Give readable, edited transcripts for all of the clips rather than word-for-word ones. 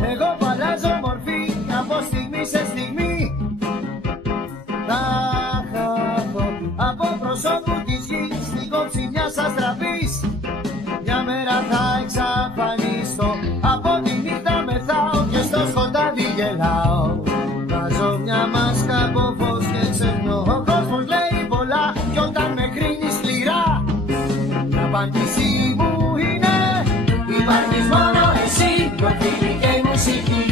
Εγώ που αλλάζω μορφή από στιγμή σε στιγμή. Θα χαθώ από προσώπου της γης, στην κόψη μιας αστραπής. Μια μέρα θα εξαφανιστώ, από τη νύχτα μεθάω και στο σκοτάδι γελάω. Βάζω μια μάσκα από φως και ξεχνώ. Ο κόσμος λέει πολλά κι όταν με κρίνει σκληρά, η απάντησή μου είναι: υπάρχεις μόνο εσύ, το φίλοι και η μουσική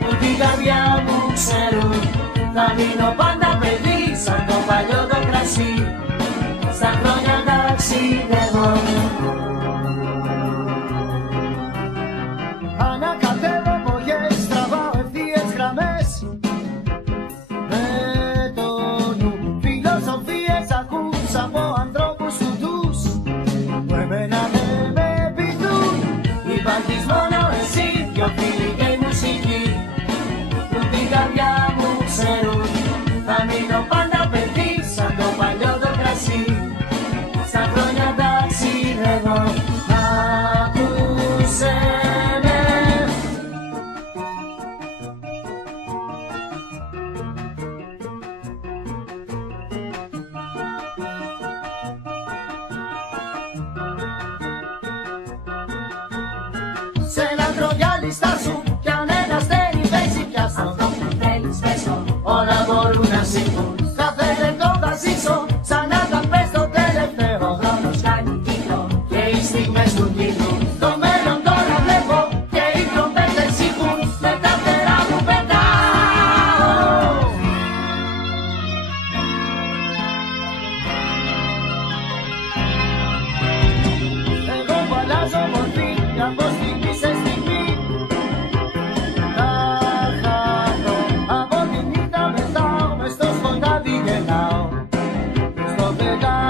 που την καρδιά μου ξέρουν. Θα μείνω πάντα παιδί σαν το παλιό το κρασί, στα χρόνια ταξιδεύω. Ανακατεύω εποχές, τραβάω ευθείες γραμμές. Με το νου φιλοσοφίες ακούς από ανθρώπους κουτούς που εμένα δεν με πηδούν. Υπάρχεις μόνο εσύ, δυο φίλοι και η μουσική που την καρδιά μου ξέρουν. Θα μείνω πάντα παιδί σαν το παλιό το κρασί, στα χρόνια ταξιδεύω. Άκουσε με. Σε λατρώ για λίστα σου κι αν ένα αστέρι παίζει πιάσω. Αυτό που θέλεις πέσω, όλα μπορούν να συμβούν. Κάθε λεπτό θα ζήσω σαν να τα πες το τελευταίο. Ο χρόνος κάνει κύκλο και οι στιγμές του κύκλου. Το μέλλον τώρα βλέπω και οι τρομπέτες ηχούν. Με τα φτερά μου πετάω. Εγώ που αλλάζω μορφή από στιγμή σε στιγμή. Θα χαθώ από τη νύχτα μεθάω, μες στο σκοτάδι γελάω. Στο πετάω.